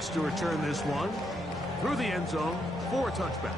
chance to return this one through the end zone for a touchback.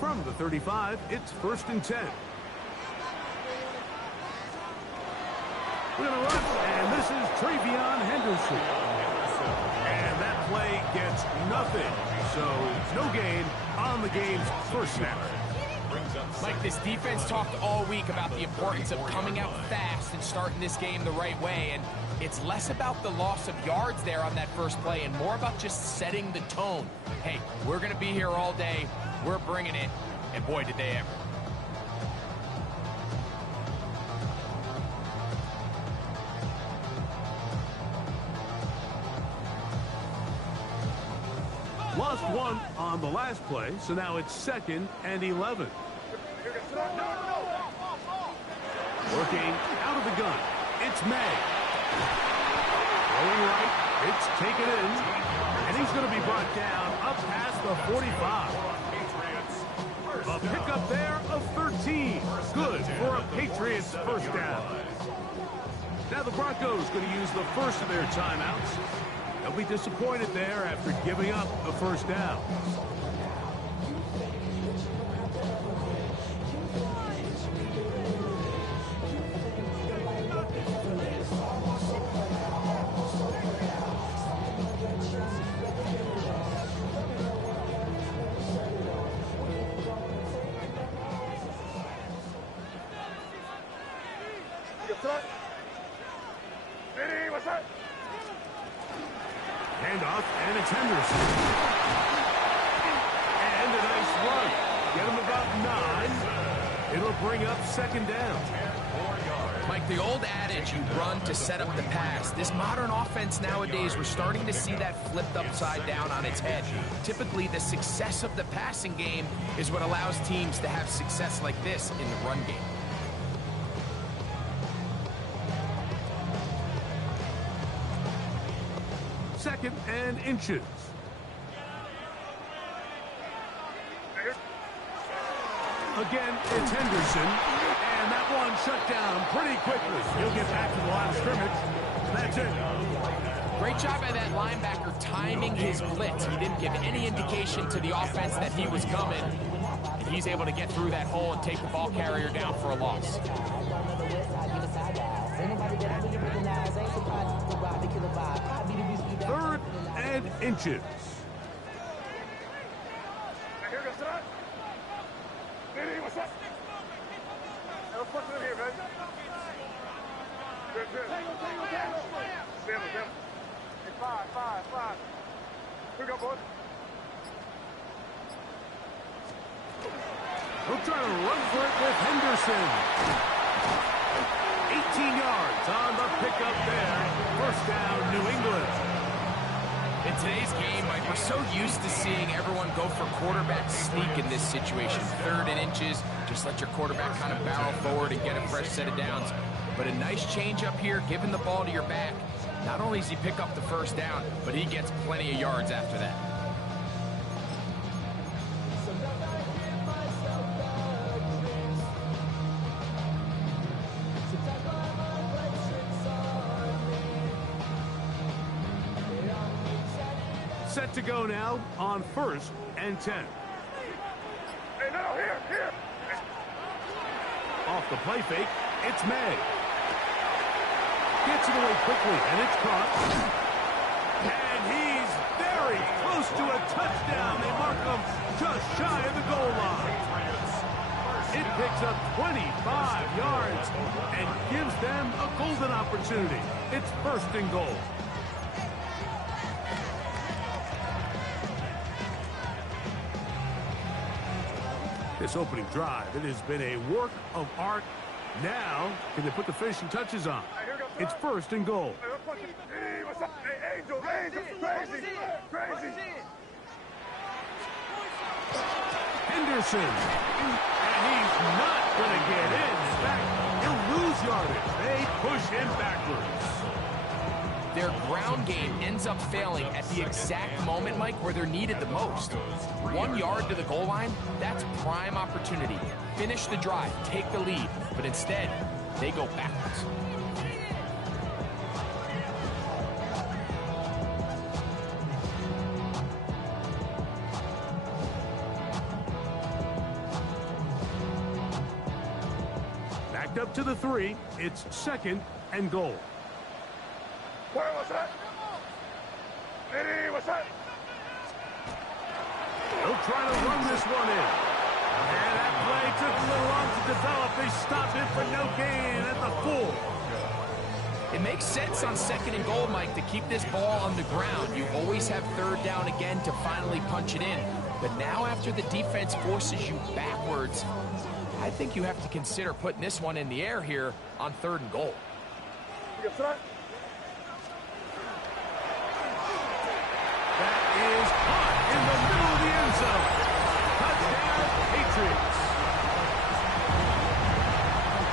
From the 35, it's 1st and 10. We're going to run, and this is Travion Henderson. And that play gets nothing. So no gain on the game's first snap. Mike, this defense talked all week about the importance of coming out fast and starting this game the right way. And it's less about the loss of yards there on that first play and more about just setting the tone. Hey, we're going to be here all day. We're bringing it, and boy, did they ever. Lost one on the last play, so now it's 2nd and 11. Working out of the gun, it's May. Going right, it's taken in, and he's going to be brought down up past the 45. A pickup there of 13. Good for a Patriots first down. Now the Broncos going to use the first of their timeouts. They'll be disappointed there after giving up a first down. Handoff, and it's Henderson. And a nice run. Get him about 9. It'll bring up 2nd down. Mike, the old adage, you run to set up the pass. This modern offense nowadays, we're starting to see that flipped upside down on its head. Typically, the success of the passing game is what allows teams to have success like this in the run game. Second and inches. Again, it's Henderson. And that one shut down pretty quickly. He'll get back to the line of scrimmage. That's it. Great job by that linebacker timing his blitz. He didn't give any indication to the offense that he was coming. And he's able to get through that hole and take the ball carrier down for a loss. 3rd and inches. We'll try to run for it with Henderson. 18 yards on the pickup there. First down, New England. In today's game, Mike, we're so used to seeing everyone go for quarterback sneak in this situation. 3rd and inches, just let your quarterback kind of barrel forward and get a fresh set of downs. But a nice change up here, giving the ball to your back. Not only does he pick up the first down, but he gets plenty of yards after that. Set to go now on 1st and 10. Hey, no, here. Off the play fake, it's May. Gets it away quickly, and it's caught. And he's very close to a touchdown. They mark him just shy of the goal line. It picks up 25 yards and gives them a golden opportunity. It's 1st and goal. This opening drive, it has been a work of art. Now, can they put the finishing touches on? It's 1st and goal. Hey, what's up? Hey, Angel, crazy. Peterson. And he's not going to get in. In fact, he'll lose yardage. They push him backwards. Their ground game ends up failing at the exact moment, Mike, where they're needed the most. 1 yard to the goal line, that's prime opportunity. Finish the drive, take the lead, but instead, they go backwards. Backed up to the 3, it's 2nd and goal. Where was that? Lady, what's that? They'll try to run this one in. And that play took a little long to develop. They stopped it for no gain at the 4. It makes sense on 2nd and goal, Mike, to keep this ball on the ground. You always have 3rd down again to finally punch it in. But now after the defense forces you backwards, I think you have to consider putting this one in the air here on 3rd and goal. That is caught in the middle of the end zone. Touchdown, Patriots.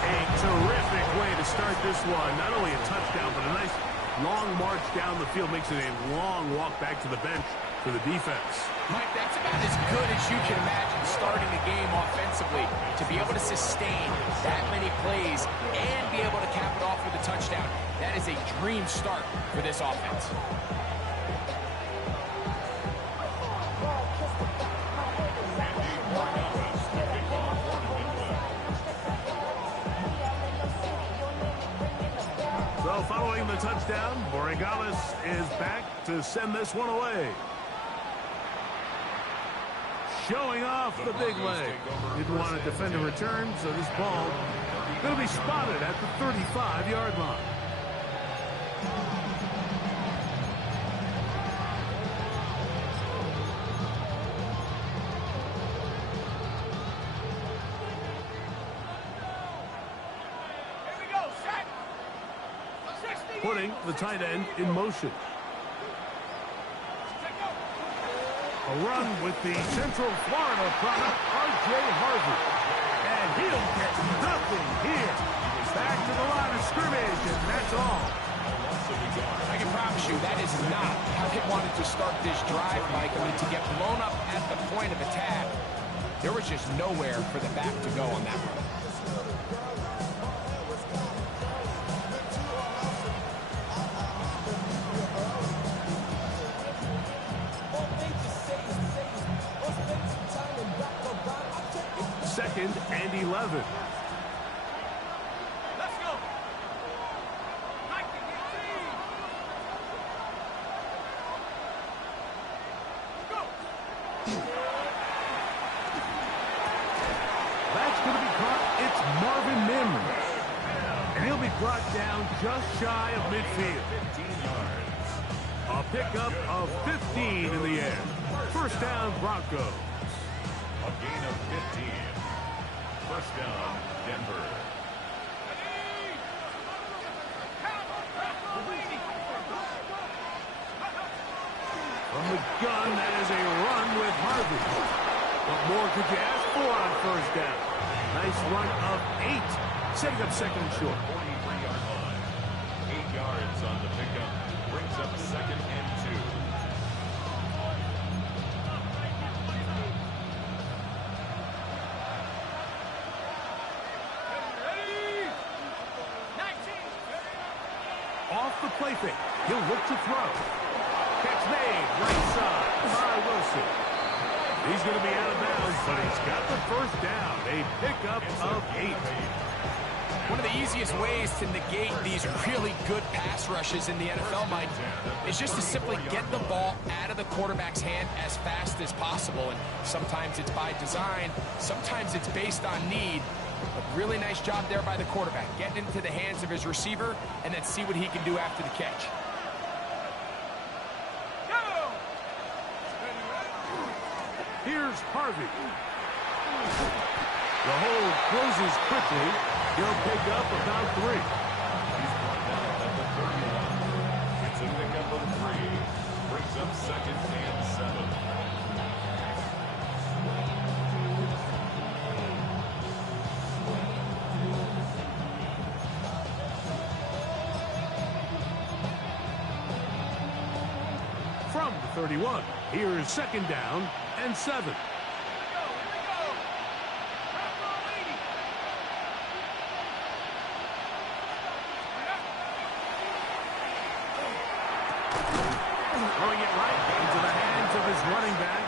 A terrific way to start this one. Not only a touchdown, but a nice long march down the field. Makes it a long walk back to the bench for the defense. Mike, that's about as good as you can imagine starting a game offensively. To be able to sustain that many plays and be able to cap it off with a touchdown, that is a dream start for this offense. So following the touchdown, Borregales is back to send this one away. Showing off the big leg. Didn't want to defend a return, so this ball going to be spotted at the 35-yard line. Putting the tight end in motion. A run with the Central Florida product, R.J. Harvey. And he'll get nothing here. Back to the line of scrimmage, and that's all. I can promise you that is not how they wanted to start this drive, Mike. I mean, to get blown up at the point of attack, there was just nowhere for the back to go on that run. Second and 11. Let's go. That's going to be caught. It's Marvin Mims. And he'll be brought down just shy of midfield. 15 yards. A pickup of 15 in the air. First down, Broncos. A gain of 15. First down, Denver. From the gun, that is a run with Harvey. What more could you ask for on first down? Nice run of 8, setting up second and short. 43-yard line. 8 yards on the pickup. Brings up second and 2. Off the play fake. He'll look to throw. Catch made. Right side by Wilson. He's going to be out of bounds, but he's got the first down. A pickup of 8. One of the easiest ways to negate these really good pass rushes in the NFL, Mike, is just to simply get the ball out of the quarterback's hand as fast as possible. And sometimes it's by design. Sometimes it's based on need. A really nice job there by the quarterback, getting into the hands of his receiver, and then see what he can do after the catch. Here's Harvey. The hold closes quickly. He'll pick up about 3. He's brought down at the 31. It's a pickup of 3. Brings up second and 7. 31. Here's second down and 7. Throwing it right into the hands of his running back.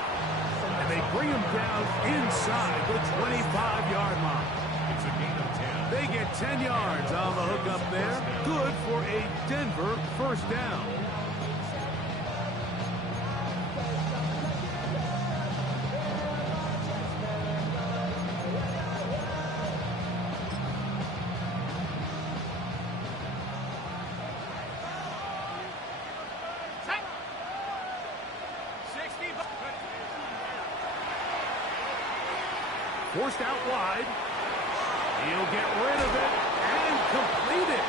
And they bring him down inside the 25-yard line. It's a gain of 10. They get 10 yards on the hook up there. Good for a Denver first down. Forced out wide. He'll get rid of it and complete it.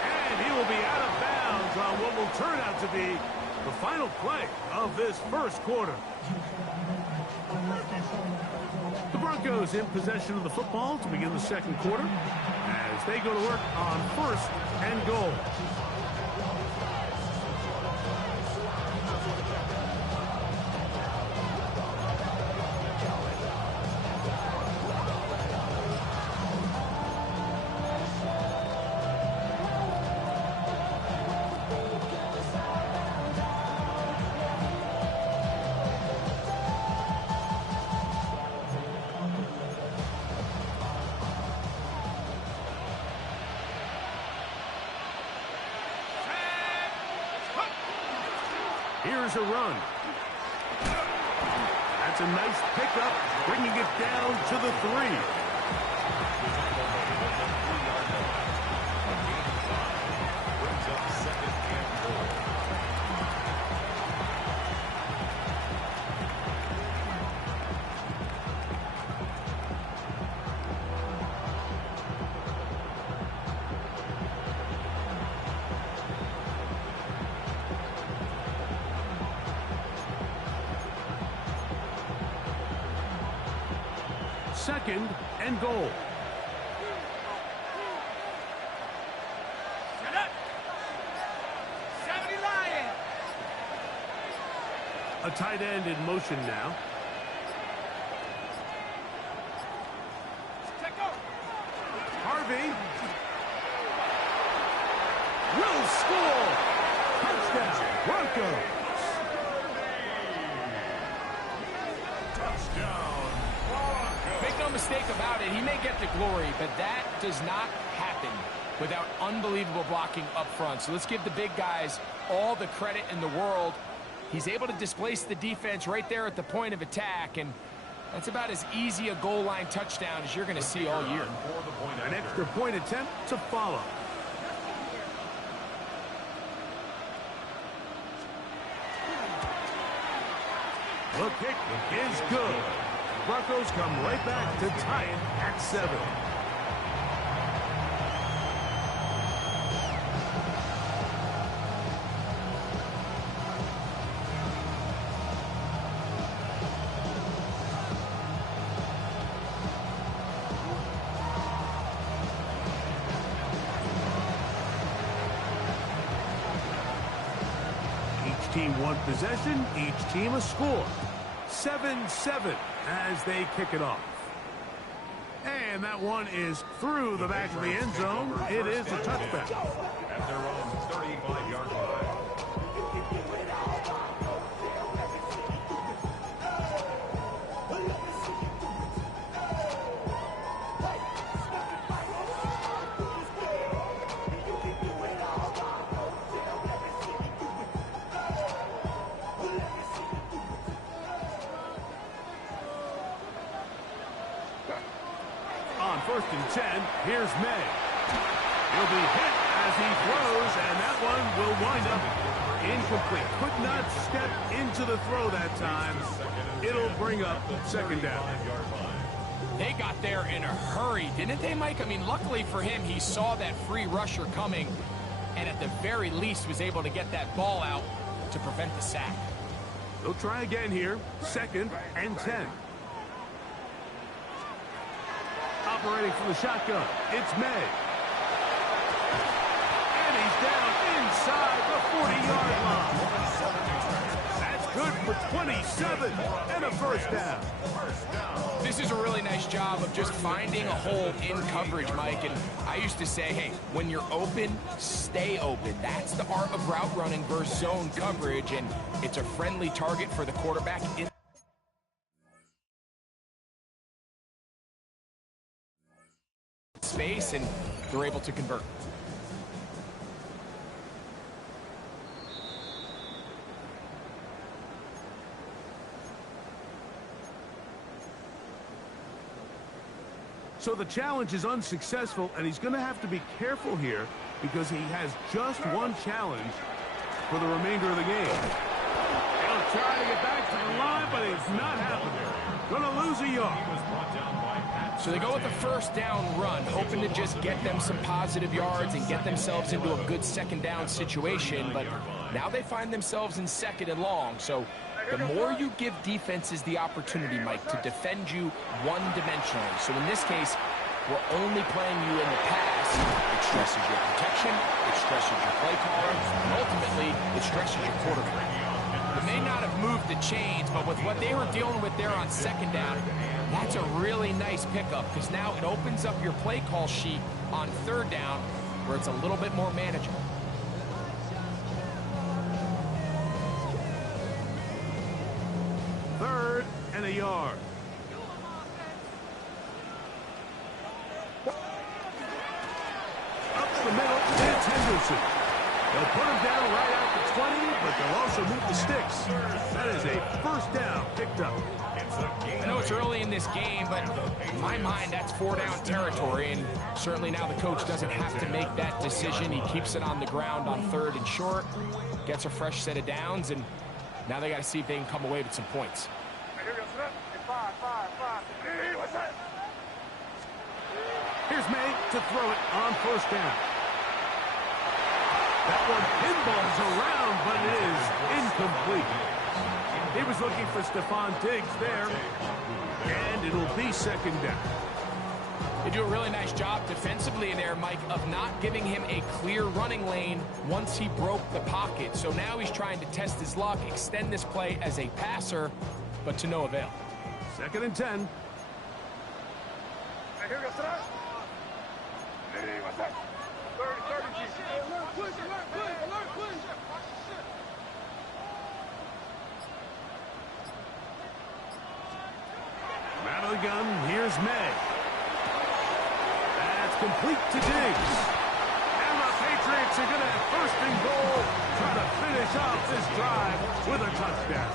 And he will be out of bounds on what will turn out to be the final play of this first quarter. The Broncos in possession of the football to begin the second quarter as they go to work on first and goal. Here's a run. That's a nice pickup, bringing it down to the 3. Brings up second and goal. Second and goal. A tight end in motion now. Harvey will score. Touchdown, Broncos. Make no mistake about it, he may get the glory, but that does not happen without unbelievable blocking up front. So let's give the big guys all the credit in the world. He's able to displace the defense right there at the point of attack, and that's about as easy a goal line touchdown as you're going to see all year. An extra point attempt to follow. The kick is good. Broncos come right back to tie it at 7. Each team one possession, each team a score. 7-7 as they kick it off. And that one is through the back of the end zone. It is a touchback. At their own 35-yard line. On first and 10, here's May. He'll be hit as he throws, and that one will wind up incomplete. Could not step into the throw that time. It'll bring up second down. They got there in a hurry, didn't they, Mike? I mean, luckily for him, he saw that free rusher coming, and at the very least was able to get that ball out to prevent the sack. They'll try again here. Second and 10. Operating from the shotgun, it's May. And he's down inside the 40-yard line. That's good for 27 and a first down. This is a really nice job of just finding a hole in coverage, Mike. And I used to say, hey, when you're open, stay open. That's the art of route running versus zone coverage, and it's a friendly target for the quarterback in space, and they're able to convert. So the challenge is unsuccessful, and he's going to have to be careful here because he has just one challenge for the remainder of the game. He'll try to get back to the line, but it's not happening. Going to lose a yard. So they go with the first down run, hoping to just get them some positive yards and get themselves into a good second down situation, but now they find themselves in second and long. So the more you give defenses the opportunity, Mike, to defend you one-dimensionally. So in this case, we're only playing you in the pass. It stresses your protection, it stresses your play caller, and ultimately, it stresses your quarterback. They may not have moved the chains, but with what they were dealing with there on second down, that's a really nice pickup because now it opens up your play call sheet on third down where it's a little bit more manageable. Third and a yard. Up the middle, it's Henderson. They'll put him down right at the 20, but they'll also move the sticks. That is a first down picked up. I know it's early in this game, but in my mind, that's four-down territory, and certainly now the coach doesn't have to make that decision. He keeps it on the ground on third and short, gets a fresh set of downs, and now they got to see if they can come away with some points. Here's May to throw it on first down. That one pinballs around, but it is incomplete. He was looking for Stephon Diggs there, and it'll be second down. They do a really nice job defensively in there, Mike, of not giving him a clear running lane once he broke the pocket. So now he's trying to test his luck, extend this play as a passer, but to no avail. Second and 10. Out of the gun, here's May. That's complete to Diggs. And the Patriots are going to have first and goal, trying to finish off this drive with a touchdown.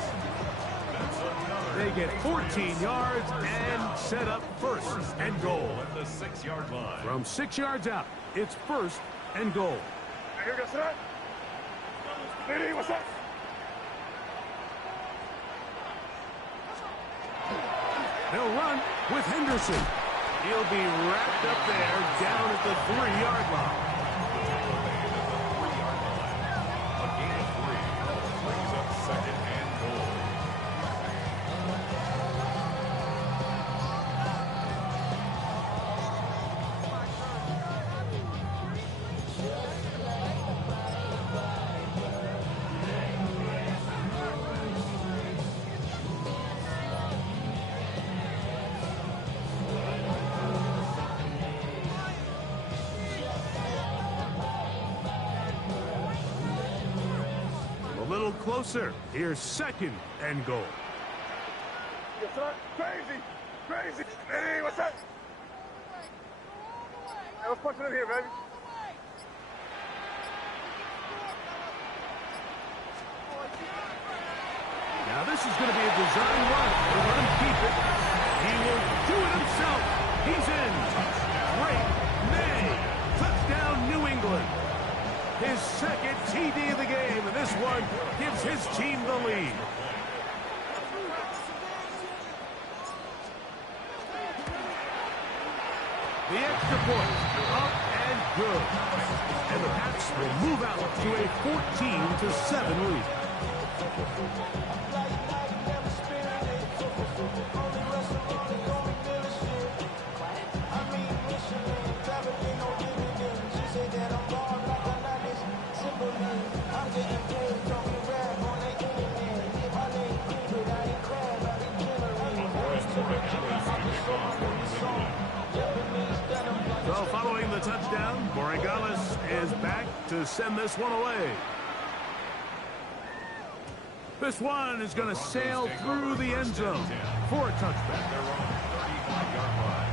They get 14 yards and set up first and goal. At the 6-yard line. From 6 yards out, it's first and goal. They'll run with Henderson. He'll be wrapped up there down at the 3-yard line. A gain of 3 brings up second and goal. A little closer. Here's second and goal. Crazy. Hey, what's up? Hey, let's punch it in here, baby. Now this is going to be a design run. They'll let him keep it. He will do it himself. He's in. Great May. Touchdown, New England. His second TD of the game, and this one gives his team the lead. The extra point, up and good. And the Pats will move out to a 14-7 lead. So following the touchdown, Borregales is back to send this one away. This one is going to sail through the end zone for a touchback. They're on the 35-yard line.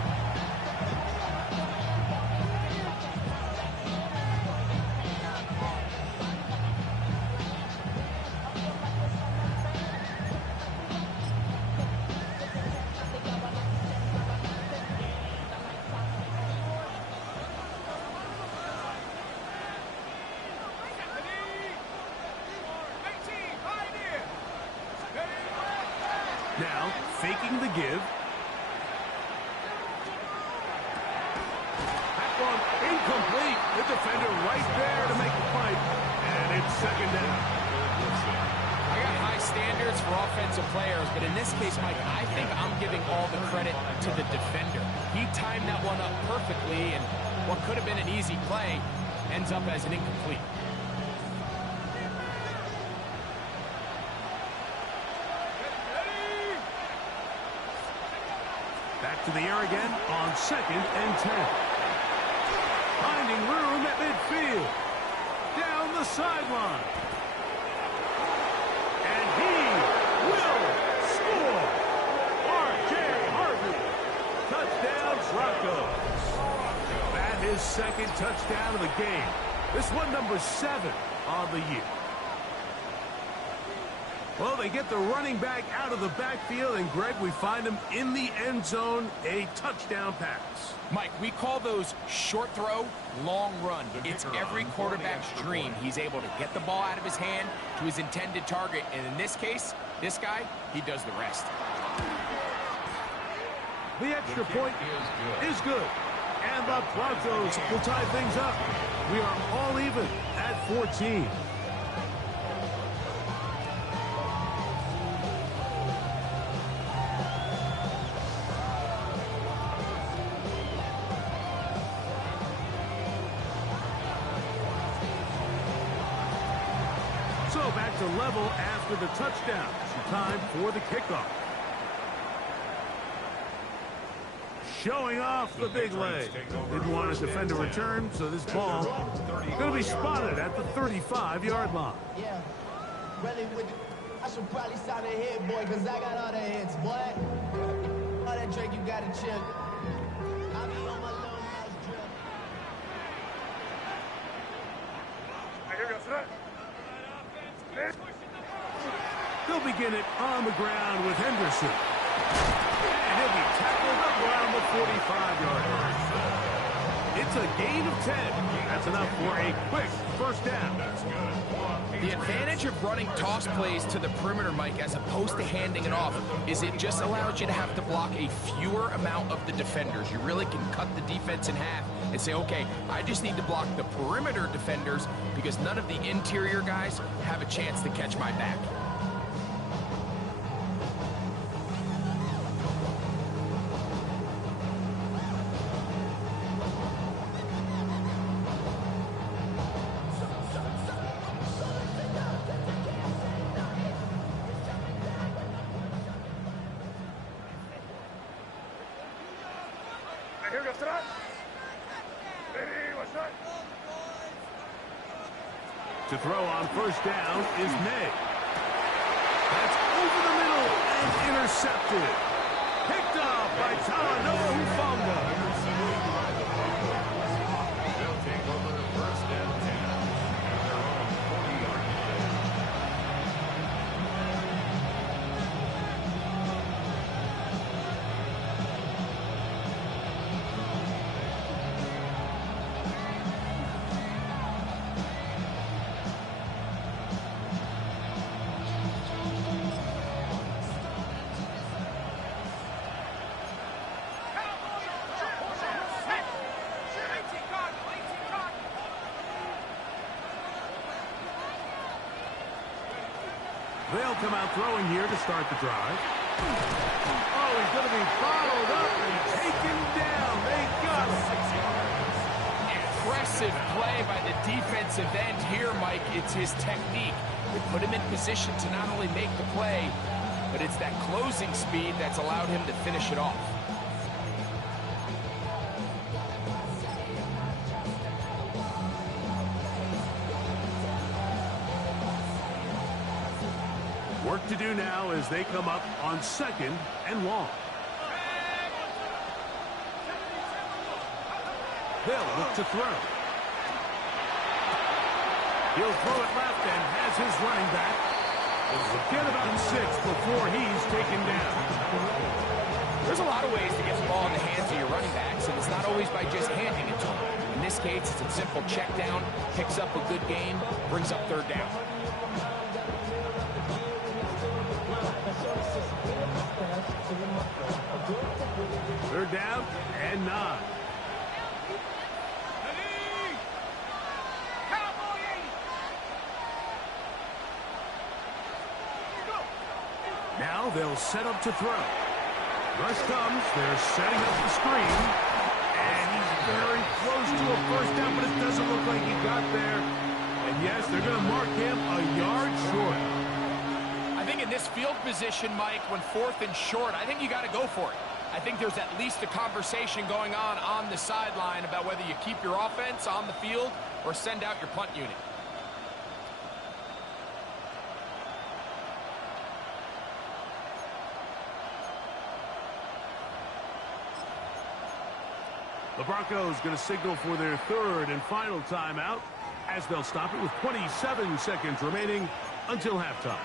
Now, faking the give. That one incomplete. The defender right there to make the fight. And it's second down. I got high standards for offensive players, but in this case, Mike, I think I'm giving all the credit to the defender. He timed that one up perfectly, and what could have been an easy play ends up as an incomplete. Back to the air again on 2nd and 10. Finding room at midfield. Down the sideline. And he will score. R.J. Harvey. Touchdown, Broncos. That is second touchdown of the game. This one number 7 on the year. Well, they get the running back out of the backfield, and, Greg, we find him in the end zone, a touchdown pass. Mike, we call those short throw, long run. It's every quarterback's dream. He's able to get the ball out of his hand to his intended target, and in this case, this guy, he does the rest. The extra point is good, and the Broncos will tie things up. We are all even at 14. So back to level after the touchdown. Time for the kickoff. Showing off the big leg. Didn't want to defend a return, so this ball going to be spotted at the 35-yard line. Yeah, really, I should probably sign a hit, boy, because I got all the hits, boy. All that Drake, you got to chill. I be on my little mouse drill. Here we go, set. They'll begin it on the ground with Henderson. And he'll be tackled around the 45-yard line. It's a gain of 10. That's enough for a quick first down. The advantage of running toss plays to the perimeter, Mike, as opposed to handing it off, is it just allows you to have to block a fewer amount of the defenders. You really can cut the defense in half and say, okay, I just need to block the perimeter defenders because none of the interior guys have a chance to catch my back. Here we go, set. Ready, what's that? To throw on first down is May. That's over the middle and intercepted. Picked up by Talanoa Hufanga. They'll take over the 1st and 10. And they're on 40-yard line. They'll come out throwing here to start the drive. Oh, he's going to be bottled up and taken down. They got him. Impressive play by the defensive end here, Mike. It's his technique. They put him in position to not only make the play, but it's that closing speed that's allowed him to finish it off. Work to do now as they come up on 2nd and long. They'll look to throw. He'll throw it left and has his running back. Get about 6 before he's taken down. There's a lot of ways to get the ball in the hands of your running backs, and it's not always by just handing it to them. In this case, it's a simple check down, picks up a good gain, brings up 3rd down. Third down and 9. Now they'll set up to throw. Rush comes. They're setting up the screen. And he's very close to a first down, but it doesn't look like he got there. And yes, they're going to mark him a yard short. I think in this field position, Mike, when 4th and short, I think you got to go for it. I think there's at least a conversation going on the sideline about whether you keep your offense on the field or send out your punt unit. The Broncos going to signal for their 3rd and final timeout as they'll stop it with 27 seconds remaining until halftime.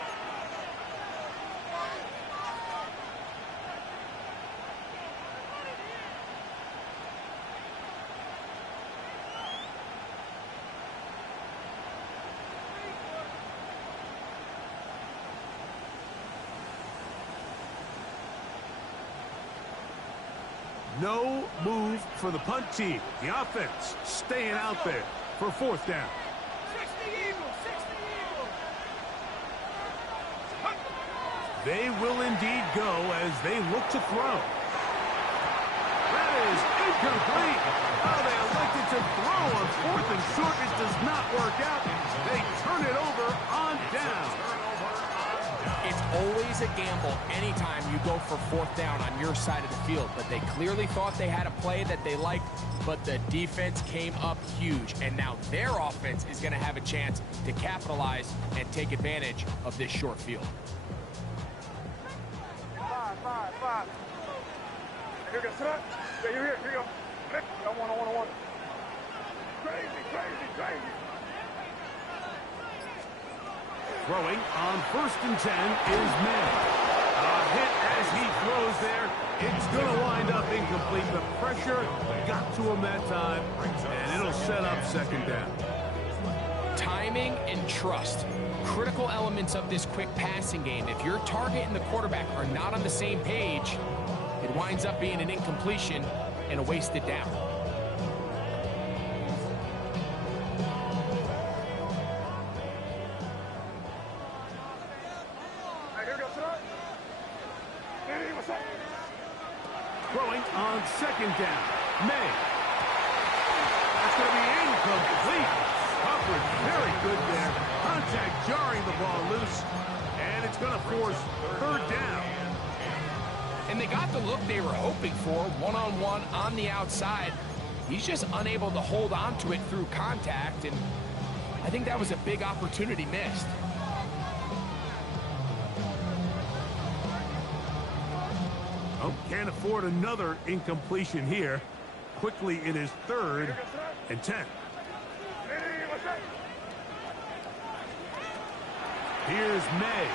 No move for the punt team. The offense staying out there for 4th down. 60 Eagles, 60 Eagles. They will indeed go as they look to throw. That is incomplete. Oh, they elected to throw on 4th and short. It does not work out. They turn it over on down. It's always a gamble anytime you go for 4th down on your side of the field, but they clearly thought they had a play that they liked, but the defense came up huge, and now their offense is going to have a chance to capitalize and take advantage of this short field. 5. Here we go, sit up. Yeah, you're here, here you go. I want. Crazy. Throwing on 1st and 10 is May. A hit as he throws there. It's going to wind up incomplete. The pressure got to him that time, and it'll set up 2nd down. Timing and trust, critical elements of this quick passing game. If your target and the quarterback are not on the same page, it winds up being an incompletion and a wasted down. Throwing on 2nd down. May. That's going to be incomplete. Coverage very good there. Contact jarring the ball loose. And it's going to force 3rd down. And they got the look they were hoping for, one-on-one on the outside. He's just unable to hold on to it through contact, and I think that was a big opportunity missed. Oh, can't afford another incompletion here. Quickly in his 3rd and 10. Here's May.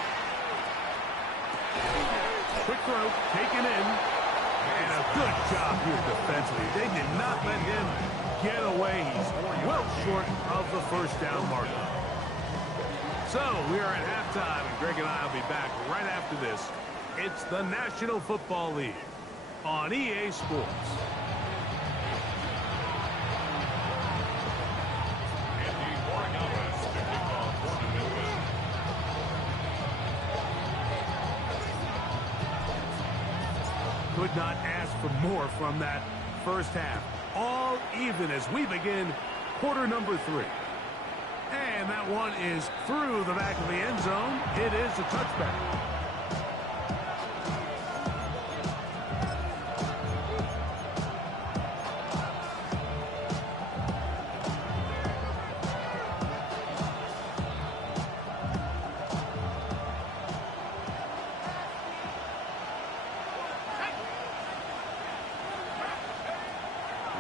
Quick throw, taken in. And a good job here defensively. They did not let him get away. He's well short of the 1st down marker. So we are at halftime, and Greg and I will be back right after this. It's the National Football League on EA Sports. Could not ask for more from that first half. All even as we begin quarter number 3. And that one is through the back of the end zone. It is a touchback.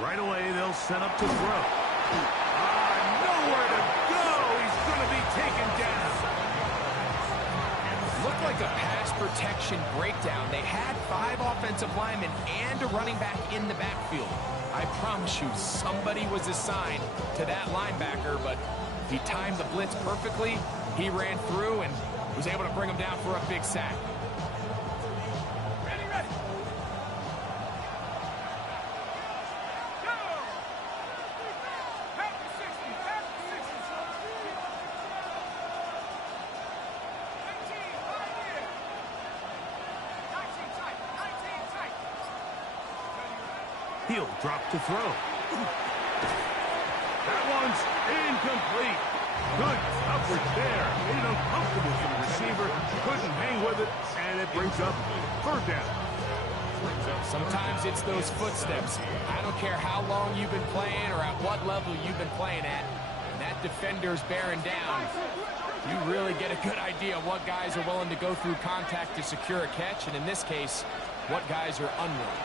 Right away, they'll set up to throw. Nowhere to go. He's going to be taken down. Looked like a pass protection breakdown. They had 5 offensive linemen and a running back in the backfield. I promise you, somebody was assigned to that linebacker, but he timed the blitz perfectly. He ran through and was able to bring him down for a big sack. Ready, ready. Go. Back to 60. Back to 60. 19, right here. 19 tight. 19 tight. He'll drop to throw. That one's incomplete. Good coverage there. Made it uncomfortable for the receiver. Couldn't hang with it, and it brings up third down. Sometimes it's those footsteps. I don't care how long you've been playing or at what level you've been playing at. When that defender's bearing down, you really get a good idea of what guys are willing to go through contact to secure a catch, and in this case, what guys are unwilling.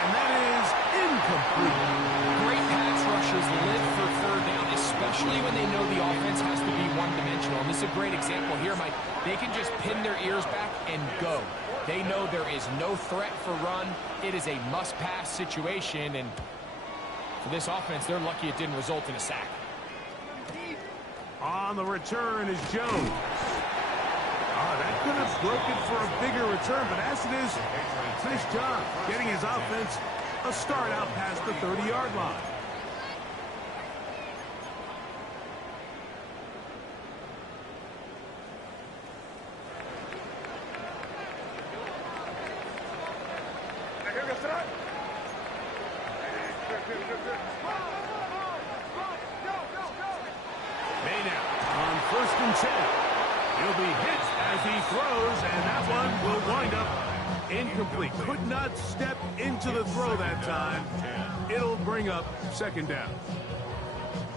And that is incomplete. Great pass rushers live for third down, especially when they know the offense has to be one-dimensional. And this is a great example here, Mike. They can just pin their ears back and go. They know there is no threat for run. It is a must-pass situation, and for this offense, they're lucky it didn't result in a sack. On the return is Jones. That could have broken for a bigger return, but as it is, nice job getting his offense a start out past the 30-yard line. Here goes that. Maynard on 1st and 10. He'll be hit as he throws, and that one will wind up incomplete. Could not step into the throw that time. It'll bring up 2nd down.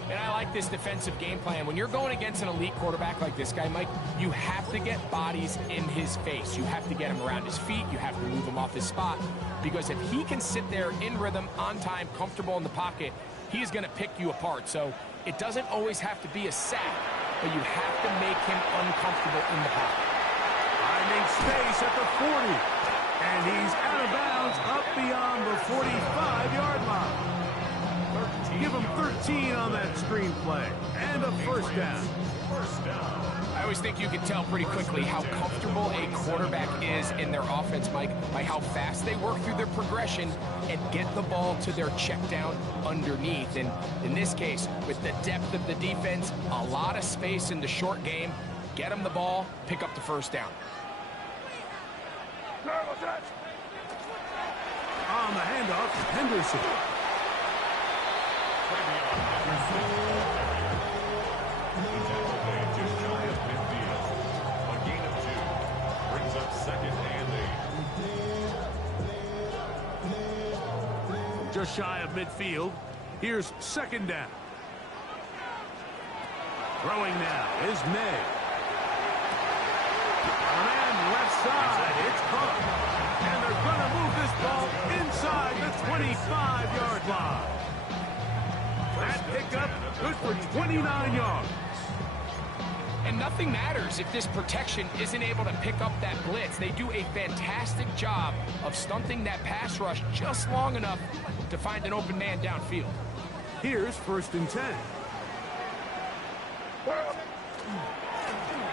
And I like this defensive game plan. When you're going against an elite quarterback like this guy, Mike, you have to get bodies in his face. You have to get him around his feet. You have to move him off his spot. Because if he can sit there in rhythm, on time, comfortable in the pocket, he's going to pick you apart. So it doesn't always have to be a sack, but you have to make him uncomfortable in the pocket. Finding space at the 40. And he's out of bounds up beyond the 45-yard line. Give him 13 on that screenplay. And a 1st down. I always think you can tell pretty quickly how comfortable a quarterback is in their offense, Mike, by how fast they work through their progression and get the ball to their check down underneath. And in this case, with the depth of the defense, a lot of space in the short game, get them the ball, pick up the 1st down. On the handoff, Henderson. Just shy of midfield. Here's 2nd down. Throwing now is May. And left side, it's caught. And they're going to move this ball inside the 25-yard line. That pickup good for 29 yards. And nothing matters if this protection isn't able to pick up that blitz. They do a fantastic job of stunting that pass rush just long enough to find an open man downfield. Here's 1st and 10.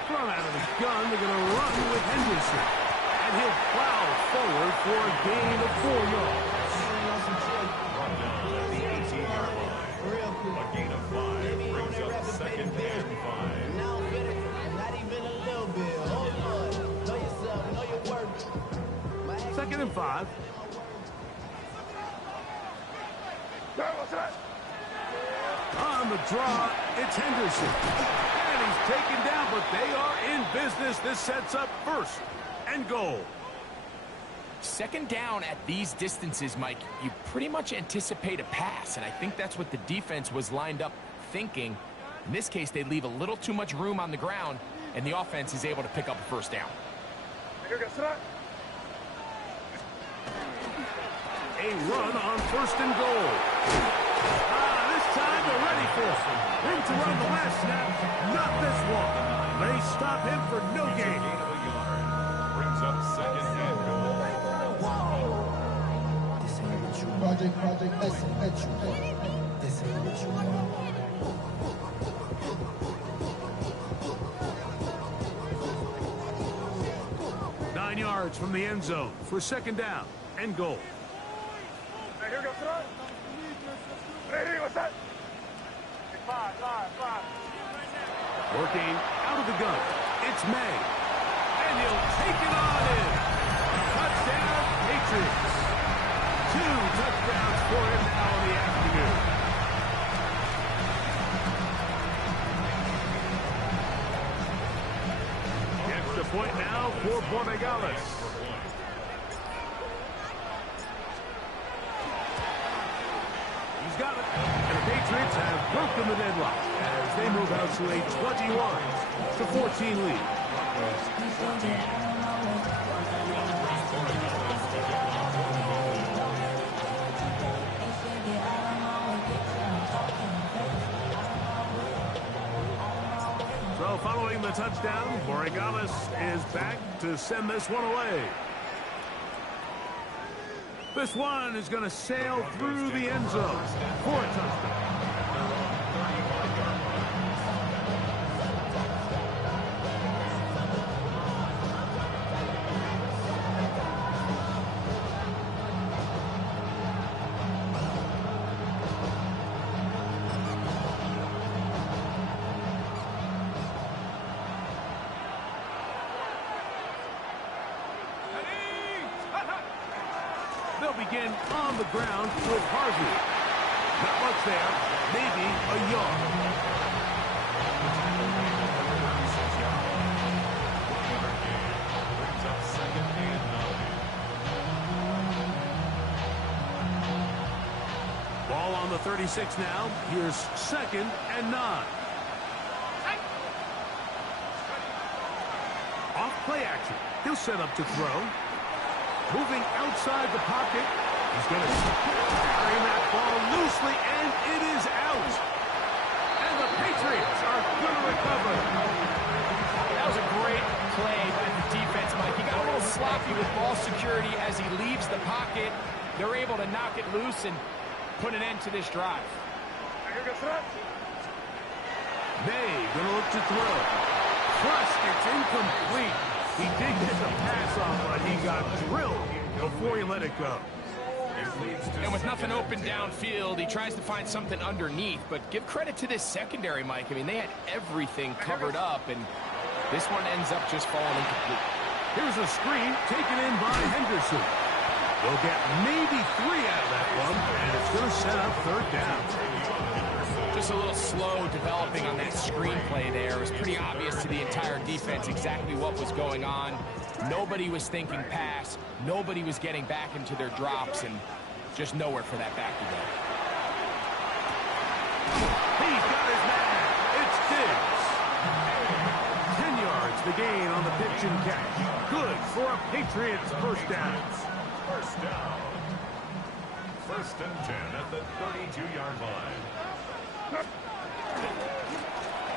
Thrown out of his gun, they're going to run with Henderson. And he'll plow forward for a gain of 4 yards. The 18-yard line. A gain of 5 brings up 2nd and 5. Not even a little bit. Oh, Lord. Know yourself. Know your work. 2nd and 5. On the draw, it's Henderson. And he's taken down, but they are in business. This sets up 1st and goal. 2nd down at these distances, Mike, you pretty much anticipate a pass, and I think that's what the defense was lined up thinking. In this case, they leave a little too much room on the ground, and the offense is able to pick up a 1st down. a run on 1st and goal. This time they're ready for it. Room to run the last snap. Not this one. They stop him for no gain. Brings up 2nd and goal. Project, listen, this ain't what you want. 9 yards from the end zone for 2nd down and goal. Hey, here we go, son. Hey, what's that? Hey, five. Working out of the gun. It's May. And he'll take it on in. Touchdown, Patriots. 2 touchdowns for him now in the afternoon. Gets the point now for Broncos. He's got it. And the Patriots have broken the deadlock as they move out to a 21-14 lead. So following the touchdown, Broncos is back to send this one away. This one is going to sail through the end zone for a touchdown. They'll begin on the ground with Harvey. Not much there, maybe a yard. Brings up 2nd and 9. Ball on the 36 now. Here's 2nd and 9. Off play action. He'll set up to throw. Moving outside the pocket. He's going to carry that ball loosely, and it is out. And the Patriots are going to recover. That was a great play by the defense, Mike. He got a little sloppy with ball security as he leaves the pocket. They're able to knock it loose and put an end to this drive. Hey, here we go, son. May going to look to throw. Thrust, it's incomplete. He did get the pass off, but he got drilled before he let it go. And with nothing open downfield, he tries to find something underneath. But give credit to this secondary, Mike. I mean, they had everything covered up, and this one ends up just falling incomplete. Here's a screen taken in by Henderson. They'll get maybe 3 out of that one, and it's going to set up 3rd down. Just a little slow developing on that screenplay there. It was pretty obvious to the entire defense exactly what was going on. Nobody was thinking pass. Nobody was getting back into their drops, and just nowhere for that back to go. He's got his man. It's Diggs. 10 yards the gain on the pitch and catch. Good for a Patriots 1st down. 1st down. 1st and 10 at the 32-yard line.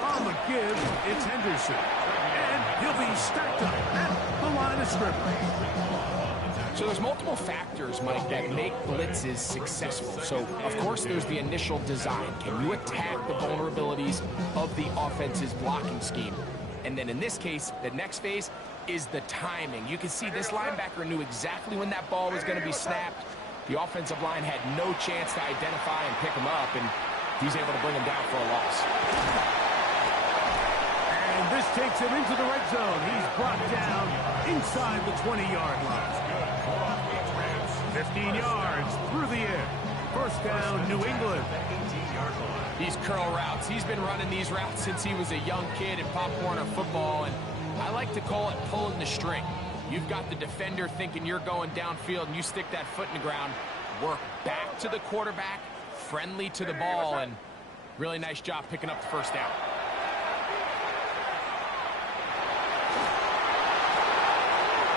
On the give, it's Henderson. And he'll be stacked up at the line of scrimmage. So there's multiple factors, Mike, that make blitzes successful. So, of course, there's the initial design. Can you attack the vulnerabilities of the offense's blocking scheme? And then in this case, the next phase is the timing. You can see this linebacker knew exactly when that ball was going to be snapped. The offensive line had no chance to identify and pick him up, and he's able to bring him down for a loss. And this takes him into the red zone. He's brought down inside the 20-yard line. 15 yards through the air. 1st down, New England. These curl routes, he's been running these routes since he was a young kid in Pop Warner football, and I like to call it pulling the string. You've got the defender thinking you're going downfield, and you stick that foot in the ground, work back to the quarterback, friendly to the ball, and really nice job picking up the 1st down.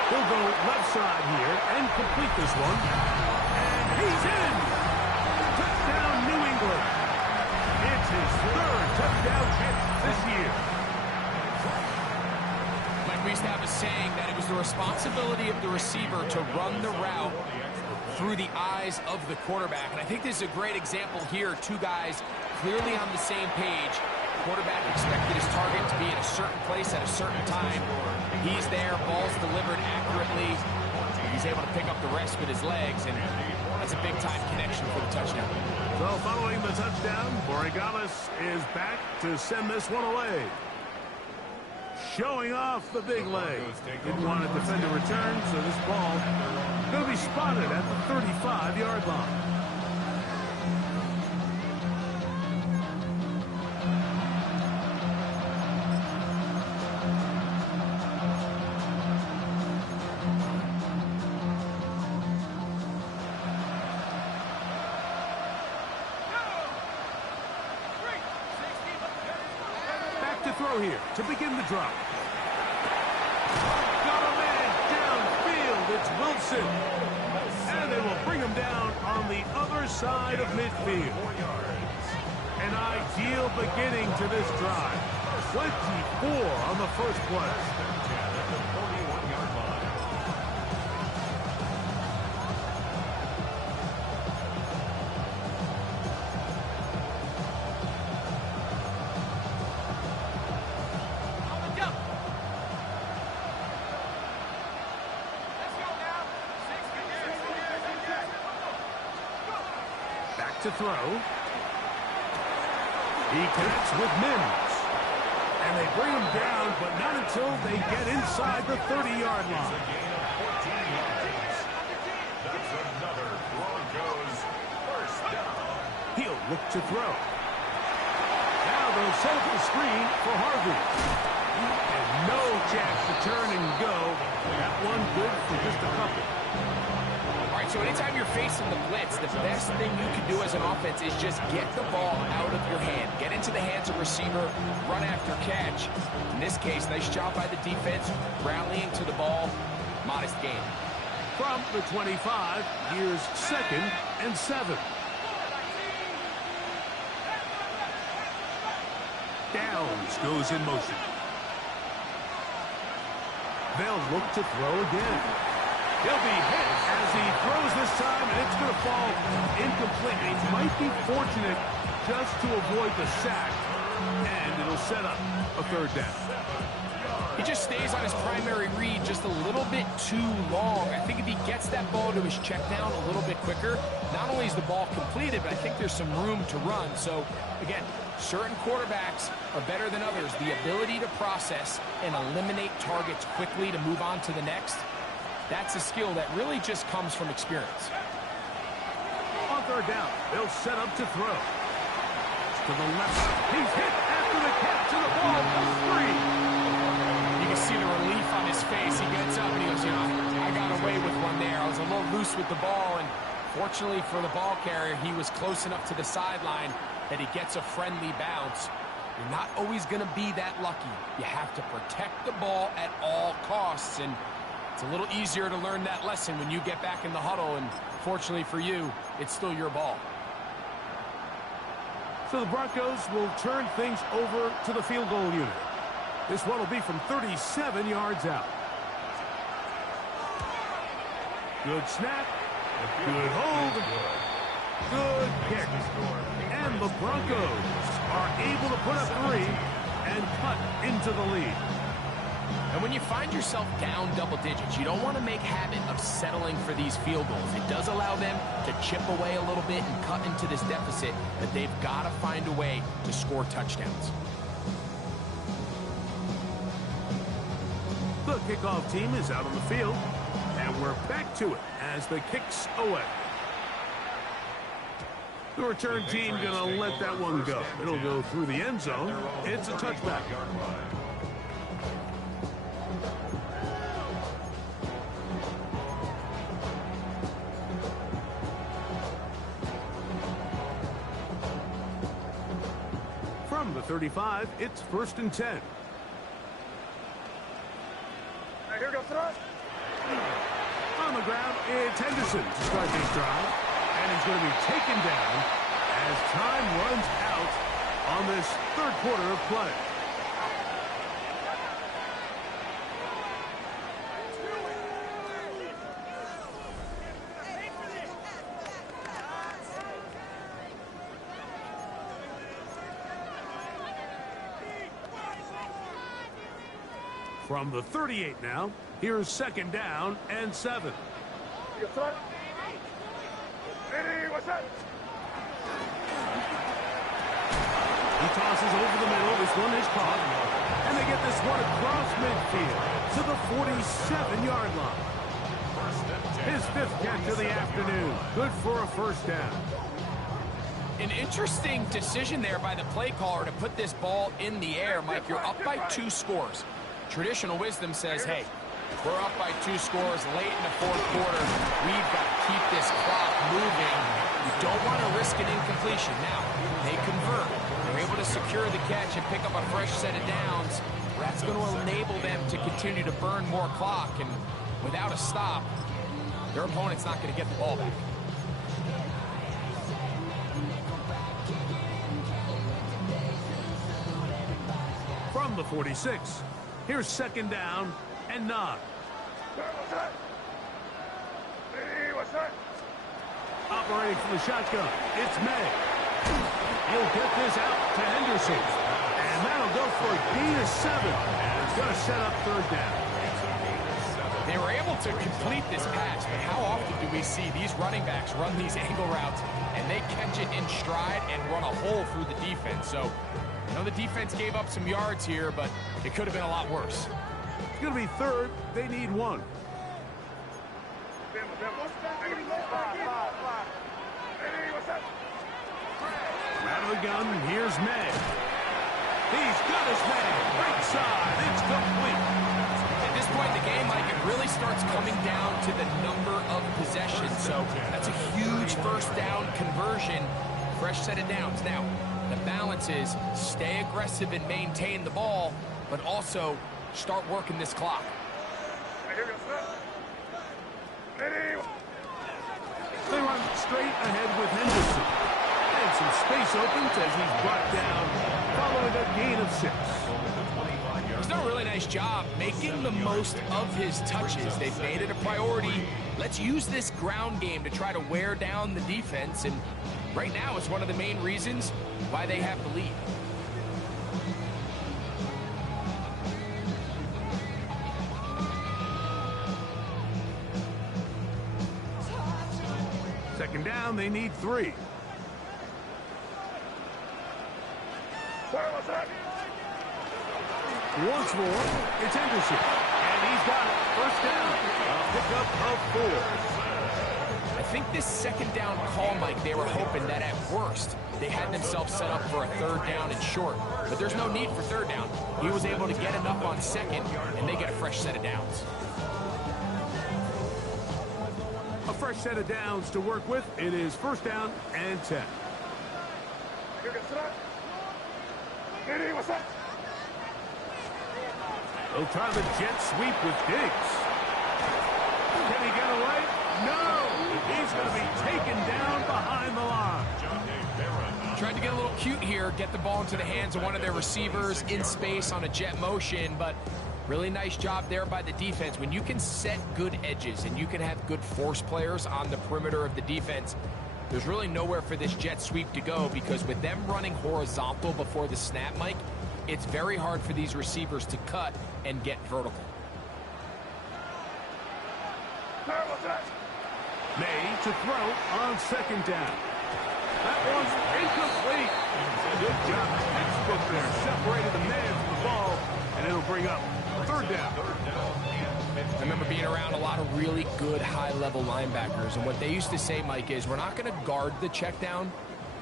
He'll go left side here and complete this one. And He's in. Touchdown, New England. It's his third touchdown catch this year. Mike, we used to have a saying that it was the responsibility of the receiver to run the route through the eyes of the quarterback. And I think this is a great example here. Two guys clearly on the same page. Quarterback expected his target to be in a certain place at a certain time. He's there, ball's delivered accurately. He's able to pick up the rest with his legs, and that's a big-time connection for the touchdown. So following the touchdown, Borregales is back to send this one away. Showing off the big leg. Didn't want to defend a return, so this ball going to be spotted at the 35-yard line. To throw here to begin the drive. Got a man downfield. It's Wilson. And they will bring him down on the other side of midfield. An ideal beginning to this drive. 24 on the first play. To throw. He connects with Mims. And they bring him down, but not until they get inside the 30-yard line. That's another Broncos first down. He'll look to throw. Now they'll set up the screen for Harvey. And no chance to turn and go. That one good for just a couple. So anytime you're facing the blitz, the best thing you can do as an offense is just get the ball out of your hand. Get into the hands of receiver, run after catch. In this case, nice job by the defense, rallying to the ball. Modest gain. From the 25, here's 2nd and 7. Downs goes in motion. They'll look to throw again. He'll be hit as he throws this time, and it's going to fall incomplete. He might be fortunate just to avoid the sack, and it'll set up a 3rd down. He just stays on his primary read just a little bit too long. I think if he gets that ball to his check down a little bit quicker, not only is the ball completed, but I think there's some room to run. So, again, certain quarterbacks are better than others. The ability to process and eliminate targets quickly to move on to the next, that's a skill that really just comes from experience. On 3rd down, they'll set up to throw. To the left. He's hit after the catch, and the ball is free. You can see the relief on his face. He gets up and he goes, you know, I got away with one there. I was a little loose with the ball, and fortunately for the ball carrier, he was close enough to the sideline that he gets a friendly bounce. You're not always going to be that lucky. You have to protect the ball at all costs, and it's a little easier to learn that lesson when you get back in the huddle, and fortunately for you, it's still your ball. So the Broncos will turn things over to the field goal unit. This one will be from 37 yards out. Good snap. Good hold. Good kick. And the Broncos are able to put up 3 and cut into the lead. And when you find yourself down double digits, you don't want to make habit of settling for these field goals. It does allow them to chip away a little bit and cut into this deficit, but they've got to find a way to score touchdowns. The kickoff team is out on the field, and we're back to it as the kick's away. The return team going to let that one go. It'll go through the end zone. It's a touchback. From the 35, it's 1st and 10. Here we go, throw. On the ground, it's Henderson to start this drive. And he's going to be taken down as time runs out on this third quarter of play. From the 38 now, here's second down and 7. Ready, what's that? He tosses over the middle. This one is caught. And they get this one across midfield to the 47-yard line. His 5th catch of the afternoon. Good for a first down. An interesting decision there by the play caller to put this ball in the air. Mike, you're up by 2 scores. Traditional wisdom says, hey, we're up by 2 scores late in the fourth quarter. We've got to keep this clock moving. You don't want to risk an incompletion. Now, they convert. They're able to secure the catch and pick up a fresh set of downs. That's going to enable them to continue to burn more clock. And without a stop, their opponent's not going to get the ball back. From the 46, here's second down and 9. Ready, what's that? Operating from the shotgun, it's May. He'll get this out to Henderson. And that'll go for a gain of 7. And it's going to set up third down. They were able to complete this pass, but how often do we see these running backs run these angle routes and they catch it in stride and run a hole through the defense? So, I know the defense gave up some yards here, but it could have been a lot worse. It's going to be third. They need 1. Out of the gun, here's May. He's got his man. Right side. It's complete. At this point in the game, Mike, it really starts coming down to the number of possessions. So that's a huge first down conversion. Fresh set of downs. Now, the balance is stay aggressive and maintain the ball, but also start working this clock. They run straight ahead with Henderson. And some space opens as he's brought down following a gain of 6. He's done a really nice job making the most of his touches. They've made it a priority. Let's use this ground game to try to wear down the defense, and right now it's one of the main reasons why they have the lead. Second down, they need 3. Once more, it's Henderson. And he's got it. First down. A pickup of 4. I think this second down call, Mike, they were hoping that at worst they had themselves set up for a third down and short. But there's no need for third down. He was able to get enough on second, and they get a fresh set of downs. A fresh set of downs to work with. It is first down and 10. They'll try the jet sweep with Diggs. Can he get away? No! He's going to be taken down behind the line. Tried to get a little cute here, get the ball into the hands of one of their receivers in space on a jet motion, but really nice job there by the defense. When you can set good edges and you can have good force players on the perimeter of the defense, there's really nowhere for this jet sweep to go, because with them running horizontal before the snap, Mike, it's very hard for these receivers to cut and get vertical. May to throw on second down. That one's incomplete. Good job. Textbook there. Separated the man from the ball, and it'll bring up third down. I remember being around a lot of really good high-level linebackers, and what they used to say, Mike, is we're not going to guard the check down,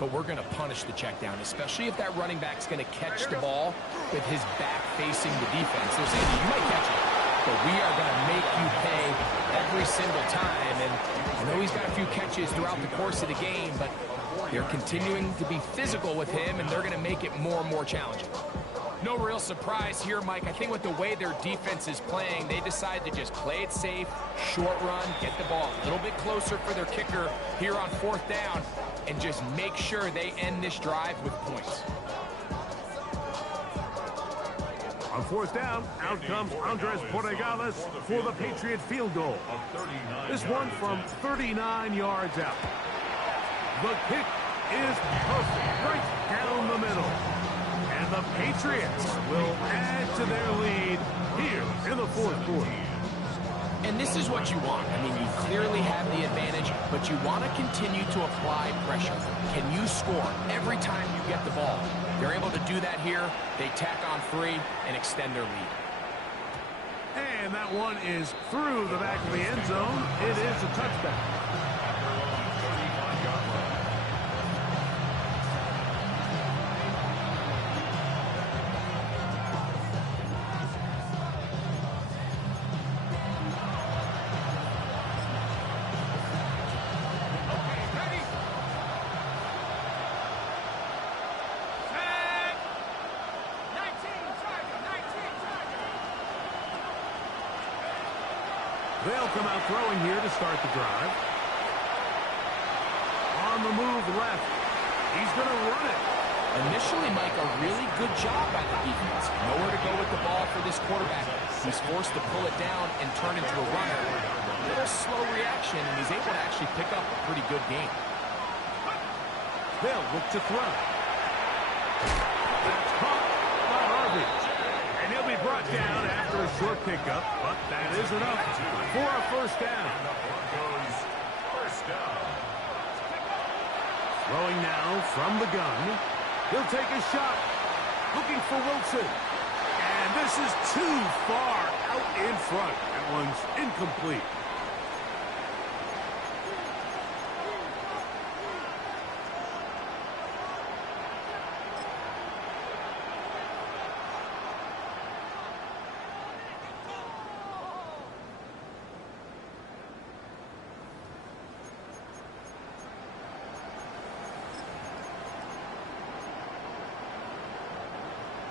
but we're going to punish the check down, especially if that running back's going to catch the ball with his back facing the defense. They're saying, you might catch it, but we are going to make you pay every single time. And I know he's got a few catches throughout the course of the game, but they're continuing to be physical with him, and they're going to make it more and more challenging. No real surprise here, Mike. I think with the way their defense is playing, they decide to just play it safe, short run, get the ball a little bit closer for their kicker here on 4th down and just make sure they end this drive with points. On 4th down, out comes Andres Borregales for the Patriot field goal. This one from 39 yards out. The kick is perfect, right down the middle. And the Patriots will add to their lead here in the 4th quarter. And this is what you want. I mean, you clearly have the advantage, but you want to continue to apply pressure. Can you score every time you get the ball? They're able to do that here. They tack on 3 and extend their lead. And that one is through the back of the end zone. It is a touchdown. They'll come out throwing here to start the drive. On the move left. He's going to run it. Initially, Mike, a really good job by the defense. Nowhere to go with the ball for this quarterback. He's forced to pull it down and turn into a runner. A little slow reaction, and he's able to actually pick up a pretty good game. They'll look to throw. That's caught by Harvey. And he'll be brought down after a short pickup, but that is enough for a first down. Broncos first down. Throwing now from the gun. He'll take a shot. Looking for Wilson. And this is too far out in front. That one's incomplete.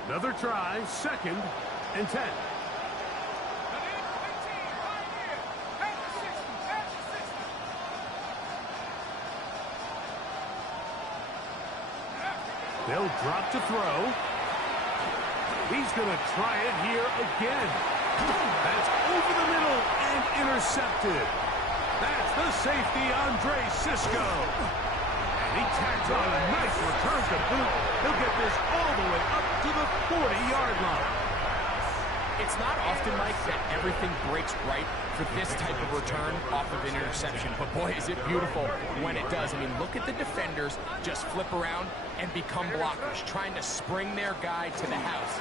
Another try, 2nd and 10. They'll drop to throw. He's going to try it here again. That's over the middle and intercepted. That's the safety, Andre Sisco. He tacks on a nice return to boot. He'll get this all the way up to the 40-yard line. It's not often, Mike, that everything breaks right for this type of return off of an interception. But, boy, is it beautiful when it does. I mean, look at the defenders just flip around and become blockers, trying to spring their guy to the house.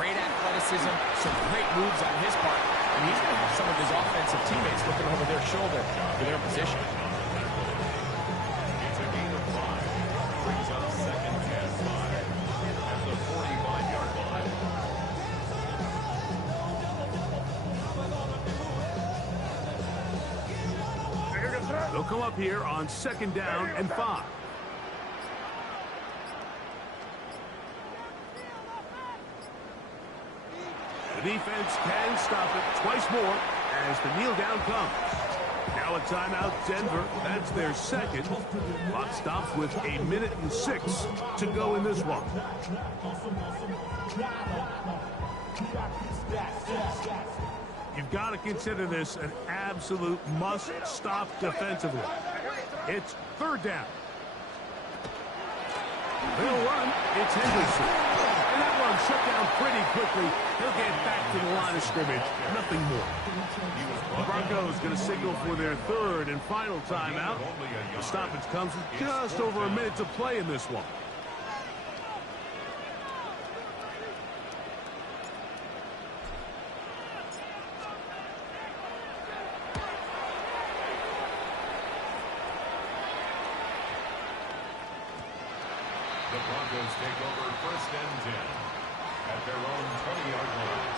Great athleticism, some great moves on his part. And he's going to have some of his offensive teammates looking over their shoulder for their position. They'll come up here on 2nd down and 5. The defense can stop it twice more as the kneel down comes. Now a timeout, Denver. That's their 2nd. Clock stops with 1:06 to go in this one. You've got to consider this an absolute must-stop defensively. It's 3rd down. They'll run. It's Henderson. And that one shut down pretty quickly. He'll get back to the line of scrimmage. Nothing more. The Broncos going to signal for their 3rd and final timeout. The stoppage comes with just over a minute to play in this one. The Broncos take over 1st and 10 at their own 20-yard line.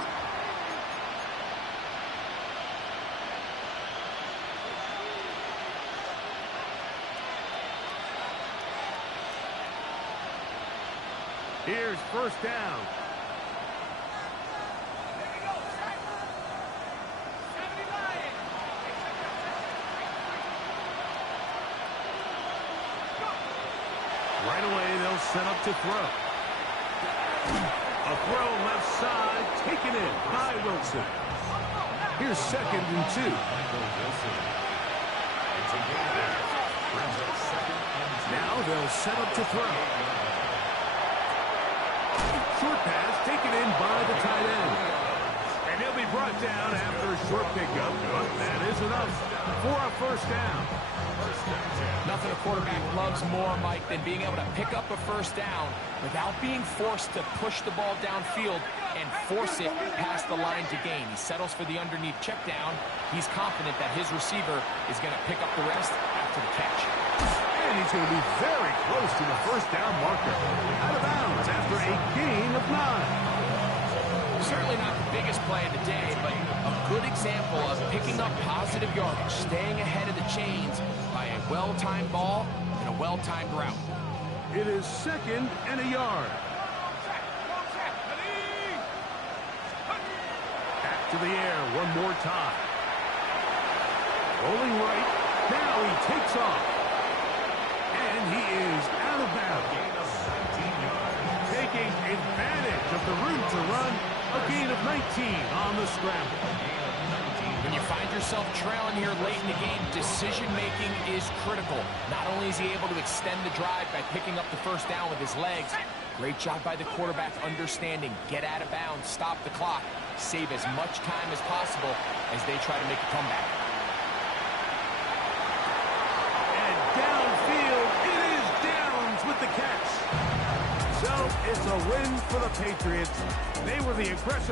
Here's 1st down. Right away, they'll set up to throw. A throw left side, taken in by Wilson. Here's 2nd and 2. Now they'll set up to throw. Short pass taken in by the tight end. And he'll be brought down after a short pickup, but that is enough for a first down. Nothing a quarterback loves more, Mike, than being able to pick up a first down without being forced to push the ball downfield and force it past the line to gain. He settles for the underneath check down. He's confident that his receiver is going to pick up the rest after the catch. And he's going to be very close to the first down marker. Out of bounds after a gain of 9. Certainly not the biggest play of the day, but a good example of picking up positive yardage, staying ahead of the chains by a well-timed ball and a well-timed route. It is 2nd and a yard. Back to the air one more time. Rolling right. Now he takes off. And he is out of bounds. Taking advantage of the room to run. A gain of 19 on the scramble. When you find yourself trailing here late in the game, decision-making is critical. Not only is he able to extend the drive by picking up the first down with his legs, great job by the quarterback understanding, get out of bounds, stop the clock, save as much time as possible as they try to make a comeback. And downfield, it is Downs with the catch. So it's a win for the Patriots. They were the aggressive.